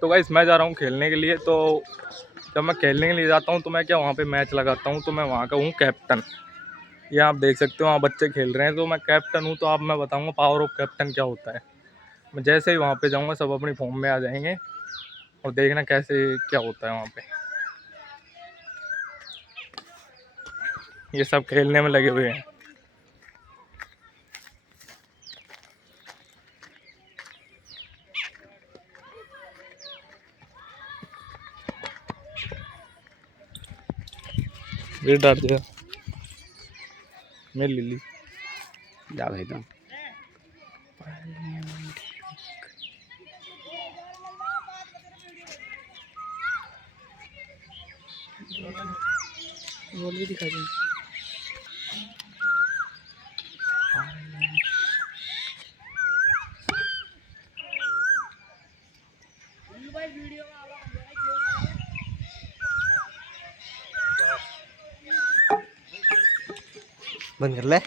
तो गाइस मैं जा रहा हूँ खेलने के लिए। तो जब मैं खेलने के लिए जाता हूँ तो मैं क्या वहाँ पे मैच लगाता हूँ, तो मैं वहाँ का हूँ कैप्टन। ये आप देख सकते हो वहाँ बच्चे खेल रहे हैं, तो मैं कैप्टन हूँ। तो आप मैं बताऊँगा पावर ऑफ कैप्टन क्या होता है। मैं जैसे ही वहाँ पे जाऊँगा सब अपनी फॉर्म में आ जाएंगे और देखना कैसे क्या होता है वहाँ पे। ये सब खेलने में लगे हुए हैं। ये डर गया मैं लिली जा भाई तो बोल भी दिखा दे। बंद कर ले।